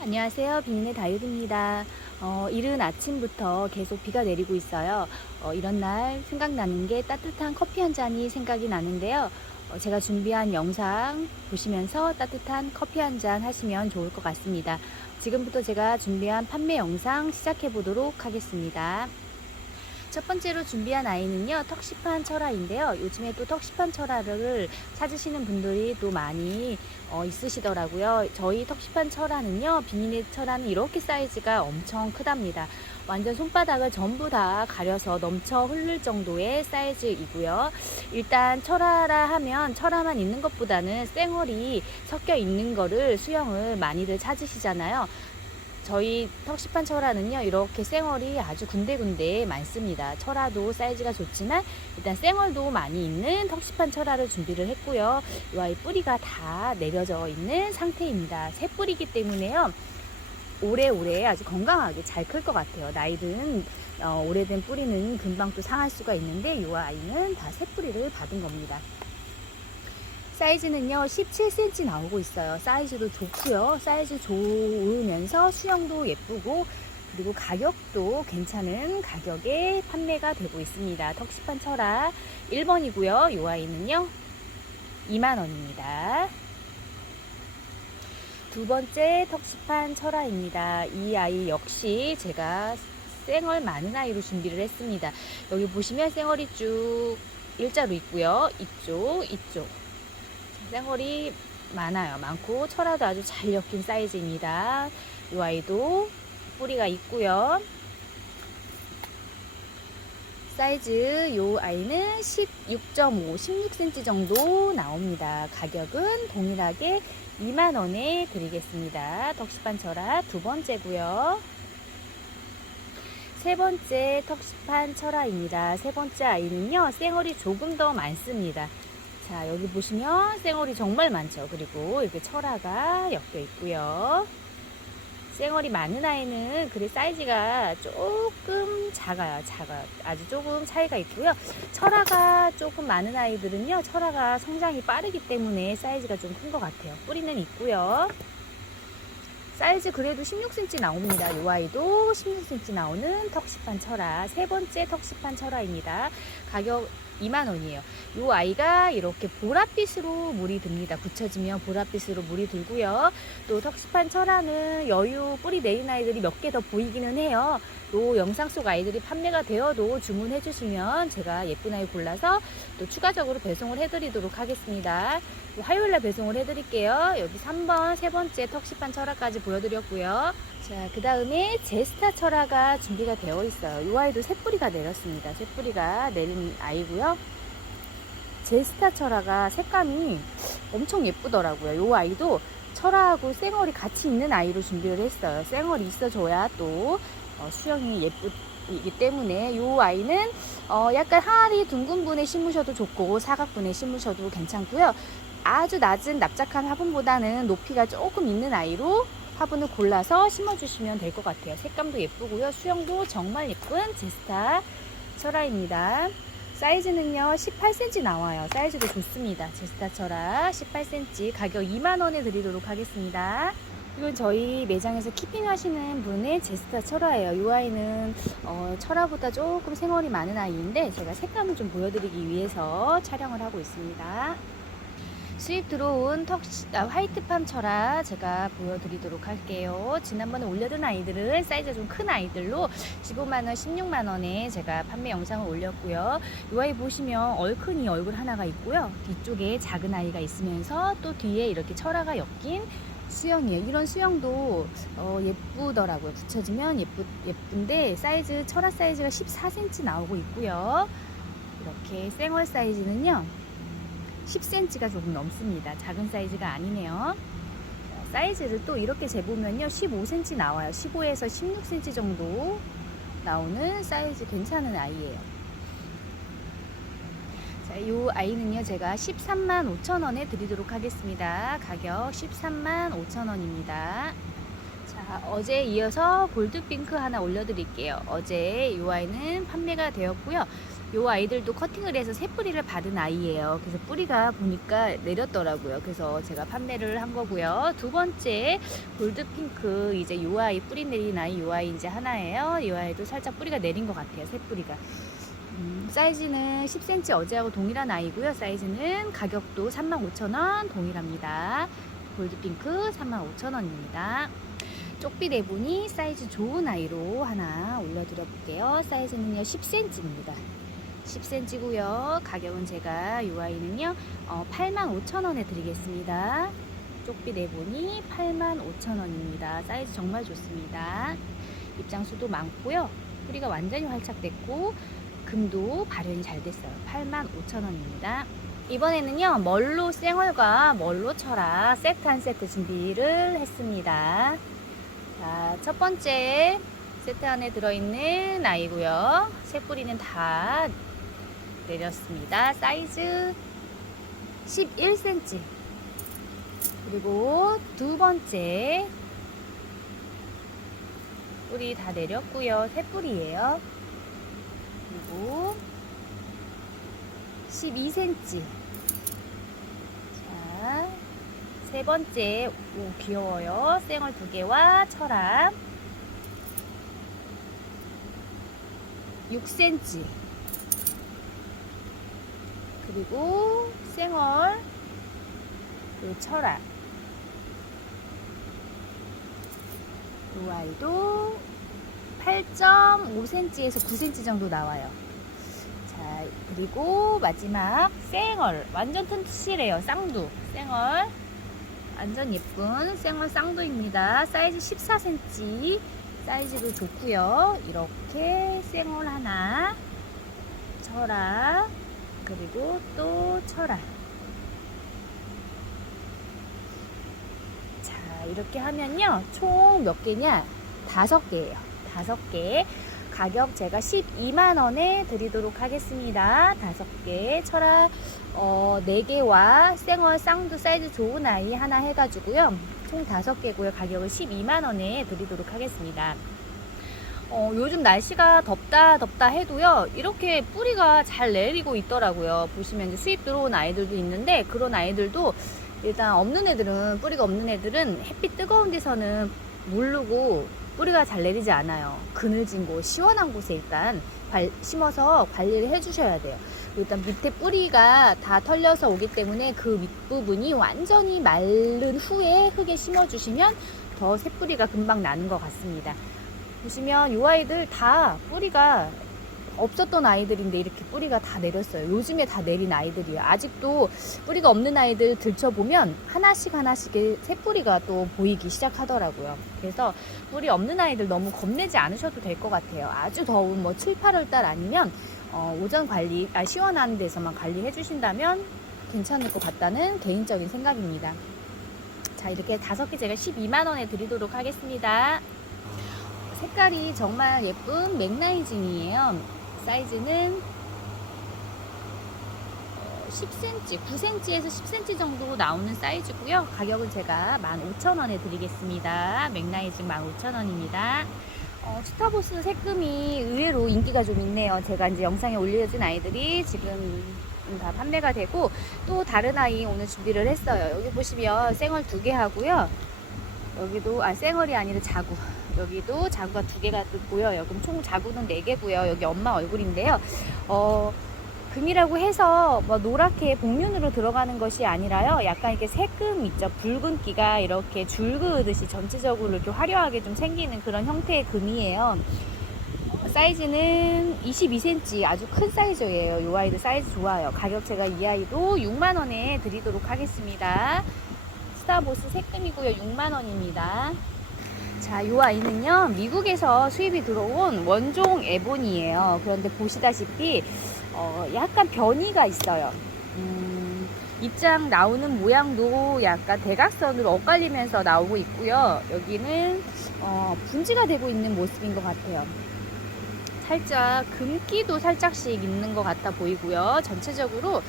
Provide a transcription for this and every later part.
안녕하세요. 비인의 다육입니다. 어, 이른 아침부터 계속 비가 내리고 있어요. 어, 이런 날 생각나는 게 따뜻한 커피 한 잔이 생각이 나는데요. 어, 제가 준비한 영상 보시면서 따뜻한 커피 한 잔 하시면 좋을 것 같습니다. 지금부터 제가 준비한 판매 영상 시작해 보도록 하겠습니다. 첫 번째로 준비한 아이는요, 턱시판 철화인데요. 요즘에 또 턱시판 철화를 찾으시는 분들이 또 많이 어, 있으시더라고요. 저희 턱시판 철화는요, 비닐의 철화는 이렇게 사이즈가 엄청 크답니다. 완전 손바닥을 전부 다 가려서 넘쳐 흐를 정도의 사이즈이고요. 일단 철화라 하면 철화만 있는 것보다는 쌩얼이 섞여 있는 거를 수영을 많이들 찾으시잖아요. 저희 턱시판 철화는요 이렇게 쌩얼이 아주 군데군데 많습니다. 철화도 사이즈가 좋지만 일단 쌩얼도 많이 있는 턱시판 철화를 준비를 했고요. 이 아이 뿌리가 다 내려져 있는 상태입니다. 새 뿌리기 때문에요. 오래오래 아주 건강하게 잘 클 것 같아요. 나이든 어, 오래된 뿌리는 금방 또 상할 수가 있는데 이 아이는 다 새 뿌리를 받은 겁니다 사이즈는요 17cm 나오고 있어요. 사이즈도 좋고요. 사이즈 좋으면서 수영도 예쁘고 그리고 가격도 괜찮은 가격에 판매가 되고 있습니다. 턱시판 철화 1번이고요. 이 아이는요 2만원입니다. 두 번째 턱시판 철화입니다. 이 아이 역시 제가 쌩얼 많은 아이로 준비를 했습니다. 여기 보시면 쌩얼이 쭉 일자로 있고요. 이쪽 이쪽 쌩얼이 많아요. 많고 철화도 아주 잘 엮인 사이즈입니다. 이 아이도 뿌리가 있고요. 사이즈 요 아이는 16.5, 16cm 정도 나옵니다. 가격은 동일하게 2만원에 드리겠습니다. 덕시판 철화 두 번째고요. 세 번째 턱시판 철화입니다. 세 번째 아이는요, 쌩얼이 조금 더 많습니다. 자, 여기 보시면 쌩얼이 정말 많죠. 그리고 이렇게 철화가 엮여 있고요. 쌩얼이 많은 아이는 그래 사이즈가 조금 작아요. 작아요. 아주 조금 차이가 있고요. 철화가 조금 많은 아이들은요. 철화가 성장이 빠르기 때문에 사이즈가 좀 큰 것 같아요. 뿌리는 있고요. 사이즈 그래도 16cm 나옵니다. 이 아이도 16cm 나오는 턱시판 철화. 세 번째 턱시판 철화입니다. 가격 2만 원이에요. 이 아이가 이렇게 보랏빛으로 물이 듭니다. 붙여지면 보랏빛으로 물이 들고요. 또 턱시판 철화는 여유 뿌리 내린 아이들이 몇 개 더 보이기는 해요. 또 영상 속 아이들이 판매가 되어도 주문해 주시면 제가 예쁜 아이 골라서 또 추가적으로 배송을 해드리도록 하겠습니다. 화요일날 배송을 해드릴게요. 여기 3번, 세 번째 턱시판 철화까지 보여드렸고요. 자, 그 다음에 제스타 철화가 준비가 되어 있어요. 이 아이도 새뿌리가 내렸습니다. 새뿌리가 내린 아이고요. 제스타 철화가 색감이 엄청 예쁘더라고요. 이 아이도 철화하고 쌩얼이 같이 있는 아이로 준비를 했어요. 쌩얼이 있어줘야 또 어, 수영이 예쁘기 때문에 이 아이는 어, 약간 항아리 둥근 분에 심으셔도 좋고 사각분에 심으셔도 괜찮고요. 아주 낮은 납작한 화분보다는 높이가 조금 있는 아이로 화분을 골라서 심어주시면 될 것 같아요. 색감도 예쁘고요. 수영도 정말 예쁜 제스타 철화입니다. 사이즈는요 18cm 나와요. 사이즈도 좋습니다. 제스타 철화 18cm 가격 2만원에 드리도록 하겠습니다. 이건 저희 매장에서 키핑 하시는 분의 제스타 철화예요. 이 아이는 어, 철화보다 조금 생얼이 많은 아이인데 제가 색감을 좀 보여드리기 위해서 촬영을 하고 있습니다. 수입 들어온 턱 아, 화이트팜 철화 제가 보여드리도록 할게요. 지난번에 올려둔 아이들은 사이즈가 좀 큰 아이들로 15만원, 16만원에 제가 판매 영상을 올렸고요. 이 아이 보시면 얼큰 이 얼굴 하나가 있고요. 뒤쪽에 작은 아이가 있으면서 또 뒤에 이렇게 철화가 엮인 수영이에요. 이런 수영도 어, 예쁘더라고요. 붙여지면 예쁘, 예쁜데 사이즈, 철화 사이즈가 14cm 나오고 있고요. 이렇게 쌩얼 사이즈는요. 10cm가 조금 넘습니다. 작은 사이즈가 아니네요. 자, 사이즈를 또 이렇게 재보면요. 15cm 나와요. 15에서 16cm 정도 나오는 사이즈 괜찮은 아이예요. 자, 이 아이는요. 제가 13만 5천 원에 드리도록 하겠습니다. 가격 13만 5천 원입니다. 자, 어제 이어서 골드핑크 하나 올려드릴게요. 어제 이 아이는 판매가 되었고요. 요 아이들도 커팅을 해서 새 뿌리를 받은 아이예요. 그래서 뿌리가 보니까 내렸더라고요. 그래서 제가 판매를 한 거고요. 두 번째 골드 핑크 이제 요 아이 뿌리 내린 아이 요 아이 이제 하나예요. 요 아이도 살짝 뿌리가 내린 것 같아요. 새 뿌리가. 음, 사이즈는 10cm 어제하고 동일한 아이고요. 사이즈는 가격도 35,000원 동일합니다. 골드핑크 35,000원입니다. 쪽비 내보니 사이즈 좋은 아이로 하나 올려드려 볼게요. 사이즈는요 10cm입니다. 10cm고요. 가격은 제가 이 아이는요 어, 85,000원에 드리겠습니다. 쪽비 내보니 85,000원입니다. 사이즈 정말 좋습니다. 입장수도 많고요. 뿌리가 완전히 활착됐고 금도 발현이 잘 됐어요. 85,000원입니다. 이번에는요 멀로 쌩얼과 멀로 철아 세트 한 세트 준비를 했습니다. 자, 첫 번째 세트 안에 들어있는 아이고요. 새 뿌리는 다 내렸습니다. 사이즈 11cm. 그리고 두 번째 뿌리 다 내렸고요. 새 뿌리예요. 그리고 12cm. 자, 세 번째, 오, 귀여워요. 쌩얼 두 개와 철암. 6cm. 그리고 쌩얼, 그리고 철암. 이 아이도 8.5cm에서 9cm 정도 나와요. 자, 그리고 마지막 쌩얼. 완전 튼실해요. 쌍두. 쌩얼. 완전 예쁜 쌩얼 쌍두입니다. 사이즈 14cm. 사이즈도 좋고요. 이렇게 쌩얼 하나, 철아, 그리고 또 철아. 자, 이렇게 하면요. 총 몇 개냐? 다섯 개예요. 다섯 개. 가격 제가 12만 원에 드리도록 하겠습니다. 다섯 개. 철아, 어, 4개와 생얼 쌍두 사이즈 좋은 아이 하나 해가지고요. 총 5개고요. 가격을 12만 원에 드리도록 하겠습니다. 어, 요즘 날씨가 덥다 덥다 해도요. 이렇게 뿌리가 잘 내리고 있더라고요. 보시면 이제 수입 들어온 아이들도 있는데 그런 아이들도 일단 없는 애들은 뿌리가 없는 애들은 햇빛 뜨거운 데서는 모르고 뿌리가 잘 내리지 않아요. 그늘진 곳, 시원한 곳에 일단 발- 심어서 관리를 해 주셔야 돼요. 일단 밑에 뿌리가 다 털려서 오기 때문에 그 밑부분이 완전히 마른 후에 흙에 심어 주시면 더 새뿌리가 금방 나는 것 같습니다. 보시면 이 아이들 다 뿌리가 없었던 아이들인데 이렇게 뿌리가 다 내렸어요. 요즘에 다 내린 아이들이에요. 아직도 뿌리가 없는 아이들 들춰보면 하나씩 하나씩의 새뿌리가 또 보이기 시작하더라고요. 그래서 뿌리 없는 아이들 너무 겁내지 않으셔도 될 것 같아요. 아주 더운 뭐 7, 8월 달 아니면 어, 오전 관리, 아, 시원한 데서만 관리해 주신다면 괜찮을 것 같다는 개인적인 생각입니다. 자, 이렇게 다섯 개 제가 12만원에 드리도록 하겠습니다. 색깔이 정말 예쁜 맥라이징이에요. 사이즈는 어, 10cm, 9cm에서 10cm 정도 나오는 사이즈고요. 가격은 제가 15,000원에 드리겠습니다. 맥라이징 15,000원입니다. 어, 스타보스 색금이 의외로 인기가 좀 있네요. 제가 이제 영상에 올려진 아이들이 지금 다 판매가 되고 또 다른 아이 오늘 준비를 했어요. 여기 보시면 생얼 두 개 하고요. 여기도 아 생얼이 아니라 자구. 여기도 자구가 두 개가 있고요. 여기 총 자구는 네 개고요. 여기 엄마 얼굴인데요. 어 금이라고 해서 뭐 노랗게 복륜으로 들어가는 것이 아니라요. 약간 이렇게 색금 있죠. 붉은기가 이렇게 줄 그으듯이 전체적으로 이렇게 화려하게 좀 생기는 그런 형태의 금이에요. 사이즈는 22cm 아주 큰 사이즈예요. 이 아이도 사이즈 좋아요. 가격 제가 이 아이도 6만원에 드리도록 하겠습니다. 스타보스 색금이고요. 6만원입니다. 자, 이 아이는요, 미국에서 수입이 들어온 원종 에본이에요. 그런데 보시다시피, 어, 약간 변이가 있어요. 음, 입장 나오는 모양도 약간 대각선으로 엇갈리면서 나오고 있고요. 여기는, 어, 분지가 되고 있는 모습인 것 같아요. 살짝 금기도 살짝씩 있는 것 같아 보이고요. 전체적으로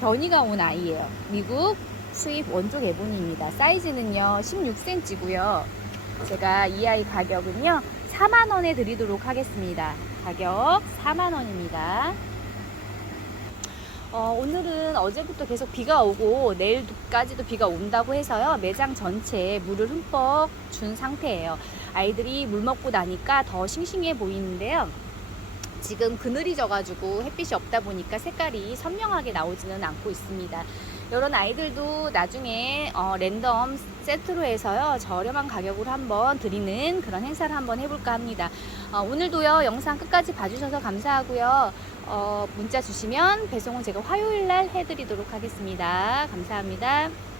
변이가 온 아이예요. 미국 수입 원종 에본입니다. 사이즈는요, 16cm고요. 제가 이 아이 가격은요 4만원에 드리도록 하겠습니다 가격 4만원입니다 어, 오늘은 어제부터 계속 비가 오고 내일까지도 비가 온다고 해서요. 매장 전체에 물을 흠뻑 준 상태예요. 아이들이 물 먹고 나니까 더 싱싱해 보이는데요. 지금 그늘이 져가지고 햇빛이 없다 보니까 색깔이 선명하게 나오지는 않고 있습니다. 이런 아이들도 나중에 어, 랜덤 세트로 해서요 저렴한 가격으로 한번 드리는 그런 행사를 한번 해볼까 합니다. 어, 오늘도요 영상 끝까지 봐주셔서 감사하고요. 어, 문자 주시면 배송은 제가 화요일 날 해드리도록 하겠습니다. 감사합니다.